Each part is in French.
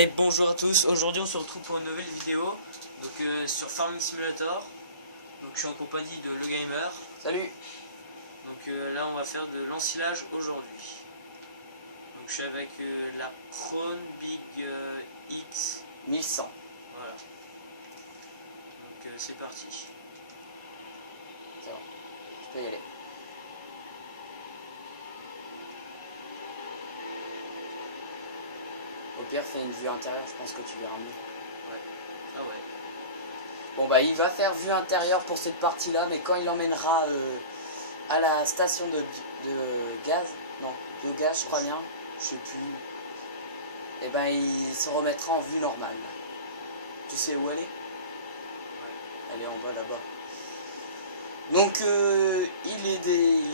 Et bonjour à tous, aujourd'hui on se retrouve pour une nouvelle vidéo sur Farming Simulator. Donc je suis en compagnie de Le Gamer. Salut. Donc là on va faire de l'ensilage aujourd'hui. Donc je suis avec la Krone Big X 1100. Voilà. Donc c'est parti. C'est bon, tu peux y aller. Au pire, fais une vue intérieure, je pense que tu verras mieux. Ouais. Ah ouais. Bon bah il va faire vue intérieure pour cette partie là, mais quand il emmènera à la station de gaz, non, de gaz je crois bien, je sais plus, et ben il se remettra en vue normale. Tu sais où elle est? Ouais. Elle est en bas là-bas. Donc il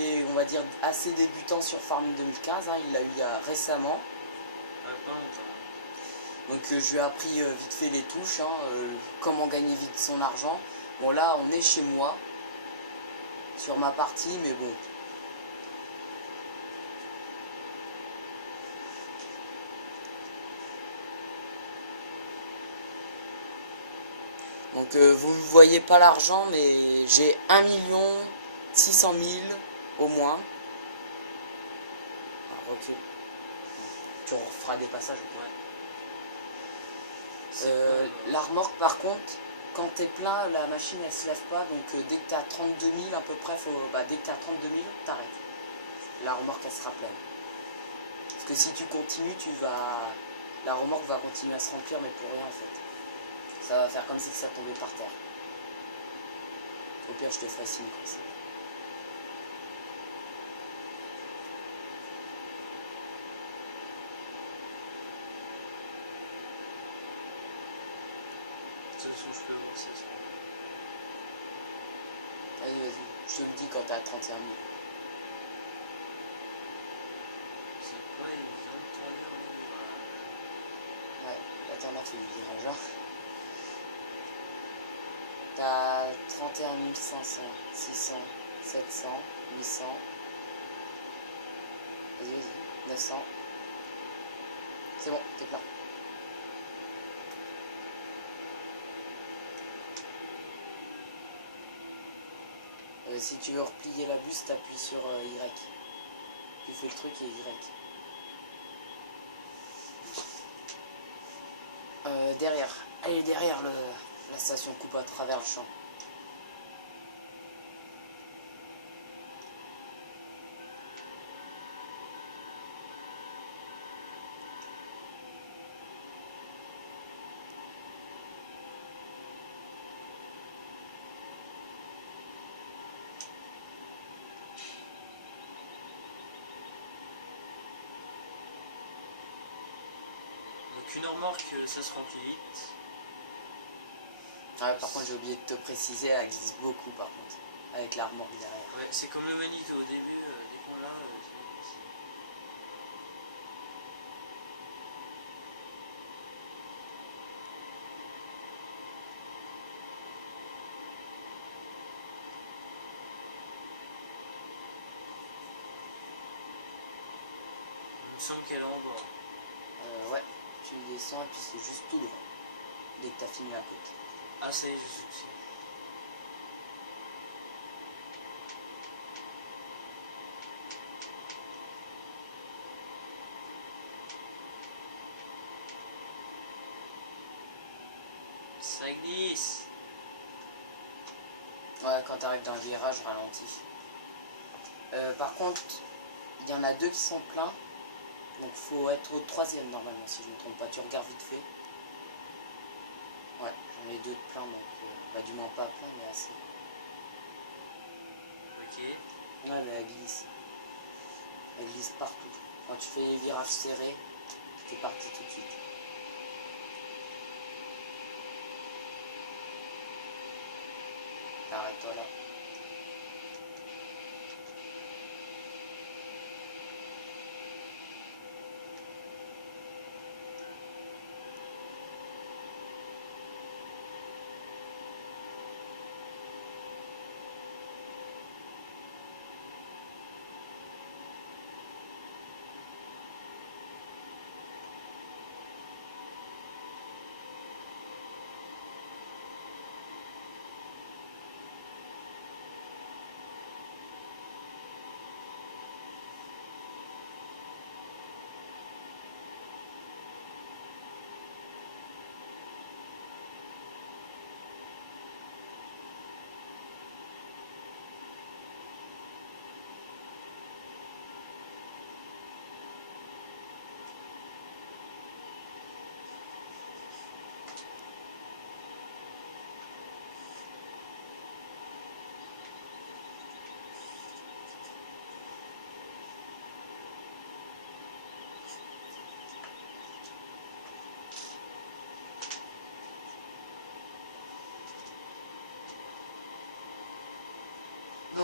est on va dire assez débutant sur Farming 2015, hein, il l'a eu il y a récemment. Ouais, pas longtemps. Donc je lui ai appris vite fait les touches, hein, comment gagner vite son argent. Bon là on est chez moi, sur ma partie, mais bon. Donc vous ne voyez pas l'argent, mais j'ai 1 600 000 au moins. Ah, recule. Tu referas des passages au point. La remorque par contre, quand t'es plein, la machine elle se lève pas, donc dès que t'es à 32 000 à peu près, dès que t'es à 32 000, t'arrêtes. La remorque elle sera pleine. Parce que si tu continues, la remorque va continuer à se remplir, mais pour rien en fait. Ça va faire comme si ça tombait par terre. Au pire, je te ferai signe comme ça. De toute façon je peux voir ça. Vas-y, vas-y. Je te le dis quand t'es à 31 000. C'est pas évident de tourner les virages. Ouais, là t'en as fait du virage. Hein. T'as 31 500, 600, 700, 800. Vas-y, vas-y. 900. C'est bon, t'es plein. Si tu veux replier la bus, t'appuies sur Y. Tu fais le truc et Y. Derrière. Allez, derrière la station coupe à travers le champ. Donc une remorque ça se remplit vite. Ah, par contre, j'ai oublié de te préciser, elle glisse beaucoup par contre. Avec la remorque derrière. Ouais, c'est comme le Manito au début, dès qu'on l'a, il me semble qu'elle est en bas. Ouais, tu descends et puis c'est juste tout droit. Dès que t'as fini la côte. Ah ça y est, je sais que c'est. Ça glisse. Ouais, quand t'arrives dans le virage, ralentis. Par contre, il y en a deux qui sont pleins. Donc faut être au troisième normalement, si je ne me trompe pas. Tu regardes vite fait. Ouais, j'en ai deux de plein, donc du moins pas plein, mais assez. Ok. Ouais, mais elle glisse. Elle glisse partout. Quand tu fais les virages serrés, t'es parti tout de suite. Arrête-toi là.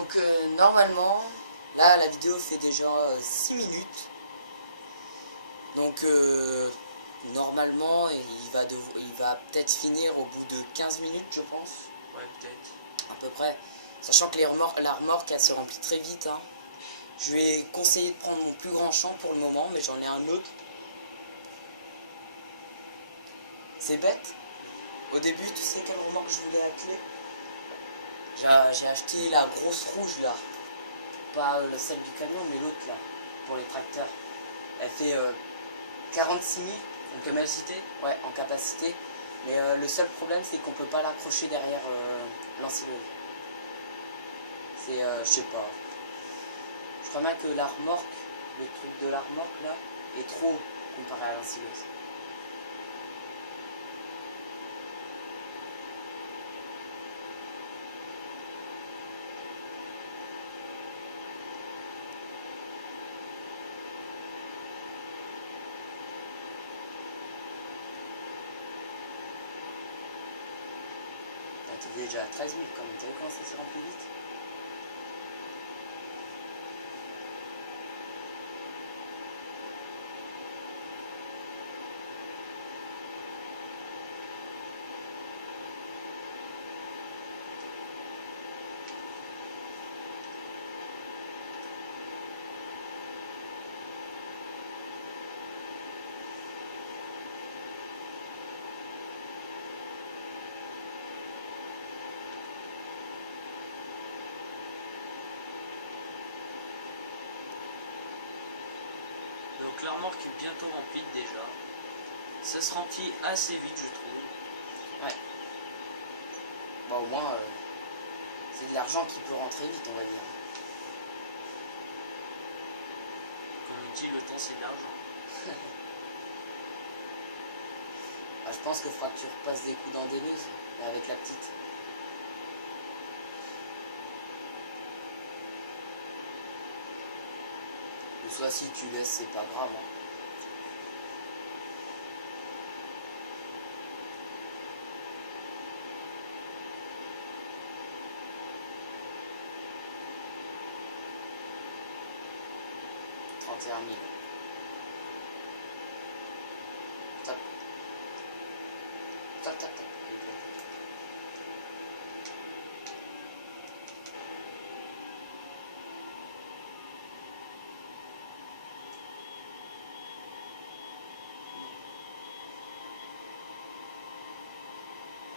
Donc normalement, là la vidéo fait déjà 6 minutes. Donc normalement il va peut-être finir au bout de 15 minutes je pense. Ouais, peut-être. À peu près. Sachant que la remorque elle se remplit très vite. Hein. Je vais conseiller de prendre mon plus grand champ pour le moment, mais j'en ai un autre. C'est bête. Au début, tu sais quelle remorque je voulais atteler? J'ai acheté la grosse rouge là. Pas celle du camion, mais l'autre là. Pour les tracteurs. Elle fait 46 000 En capacité. Ouais, en capacité. Mais le seul problème, c'est qu'on peut pas l'accrocher derrière l'ensileuse. C'est, je sais pas. Je crois bien que la remorque, le truc de la remorque là, est trop haut comparé à l'ensileuse. T'es déjà à 13 000 quand même, t'as vu comment ça s'est rempli vite? Donc la remorque est bientôt remplie déjà. Ça se remplit assez vite, je trouve. Ouais. Bon, au moins, c'est de l'argent qui peut rentrer vite, on va dire. Comme on dit, le temps c'est de l'argent. Ah, je pense que faudra que tu repasses des coups dans des neuses, mais avec la petite. Ou soit si tu laisses, c'est pas grave. Hein. $31 000. Tac. Tac, tac, tac.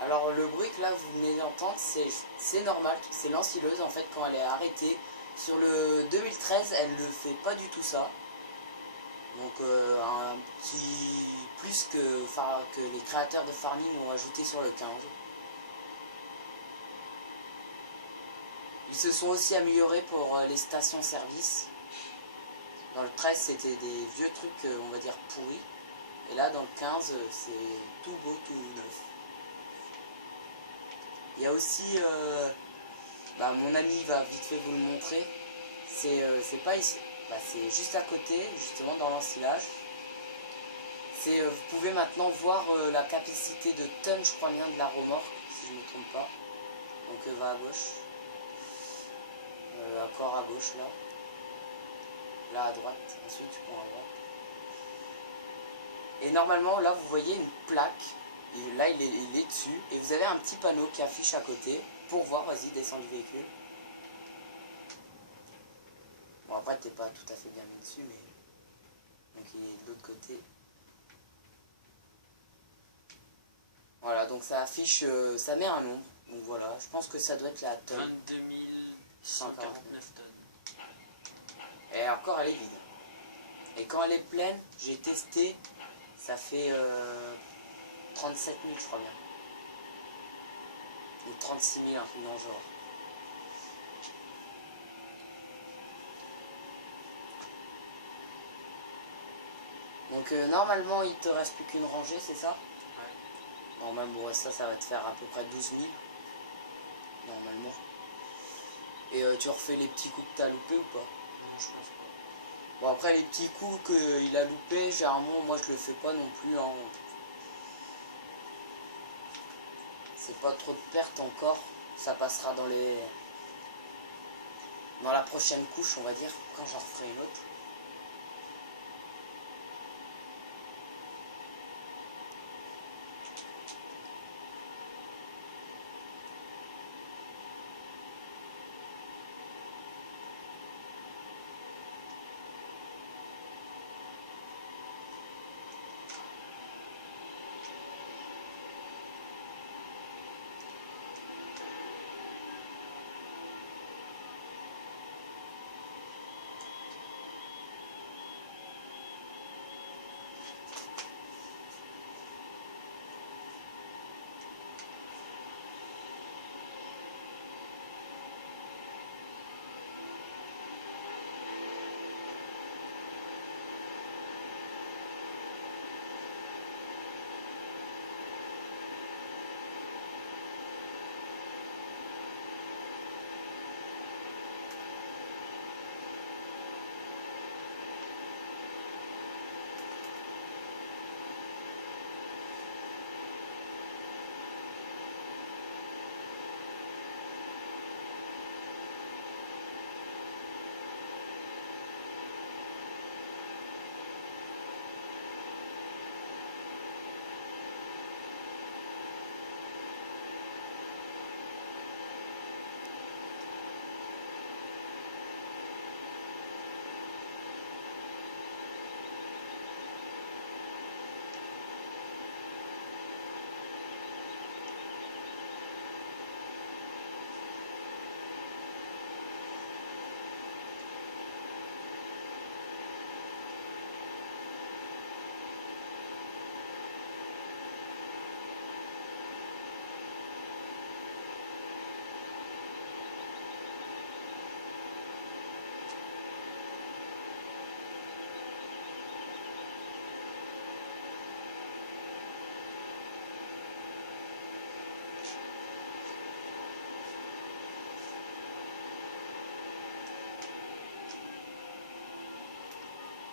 Alors le bruit que là vous venez d'entendre, c'est normal, c'est l'ensileuse en fait quand elle est arrêtée. Sur le 2013, elle ne fait pas du tout ça. Donc un petit plus que les créateurs de farming ont ajouté sur le 15. Ils se sont aussi améliorés pour les stations-service. Dans le 13, c'était des vieux trucs, on va dire, pourris. Et là, dans le 15, c'est tout beau, tout neuf. Il y a aussi, mon ami va vite fait vous le montrer. C'est pas ici, c'est juste à côté, justement dans l'ensilage. Vous pouvez maintenant voir la capacité de tonnes, je crois bien, de la remorque, si je ne me trompe pas. Donc va à gauche. Encore à gauche là. Là à droite, ensuite tu prends à droite. Et normalement là vous voyez une plaque. Et là il est dessus. Et vous avez un petit panneau qui affiche à côté. Pour voir, vas-y, descends du véhicule. Bon après t'es pas tout à fait bien mis dessus, mais. Donc il est de l'autre côté. Voilà, donc ça affiche, ça met un nom. Donc voilà, je pense que ça doit être la tonne. 22 149 tonnes. Et encore elle est vide. Et quand elle est pleine, j'ai testé, ça fait 37 000 je crois bien. Ou 36 000, un truc dans le genre. Donc normalement il te reste plus qu'une rangée, c'est ça? Ouais. Normalement ça va te faire à peu près 12 000. Normalement. Et tu refais les petits coups que t'as loupés ou pas? Non, je pense pas. Bon après les petits coups qu'il a loupés, généralement moi je le fais pas non plus. Hein. C'est pas trop de pertes encore. Ça passera dans les... Dans la prochaine couche, on va dire, quand j'en referai une autre.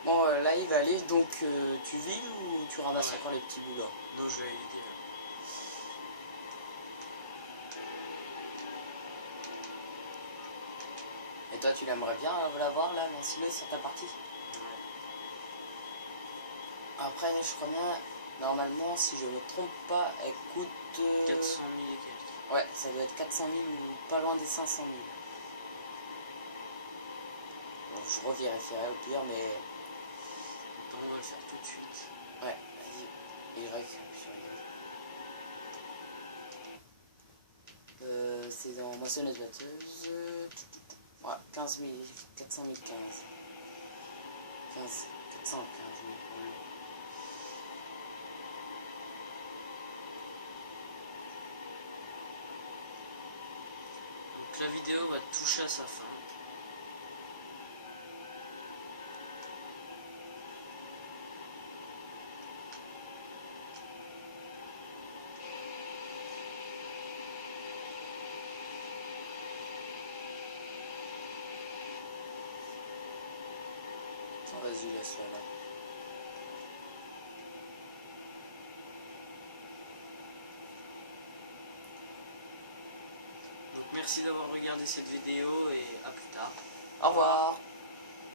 Bon, là il va aller, donc tu vides ou tu ramasses encore les petits bouts là? Non, je vais vider. Et toi, tu l'aimerais bien l'avoir là, lancé sur ta partie? Ouais. Après, je crois bien, normalement, si je me trompe pas, elle coûte. 400 000 et quelques. Ouais, ça doit être 400 000 ou pas loin des 500 000. Bon, je revérifierai au pire, mais. Donc on va le faire tout de suite. Ouais, vas-y. Y, sur Y. C'est dans moissonneuse batteuse. Ouais, 15 000, 400 015. 15, 415 000. Donc la vidéo va toucher à sa fin. Vas-y, laisse-la là. Donc merci d'avoir regardé cette vidéo et à plus tard. Au revoir.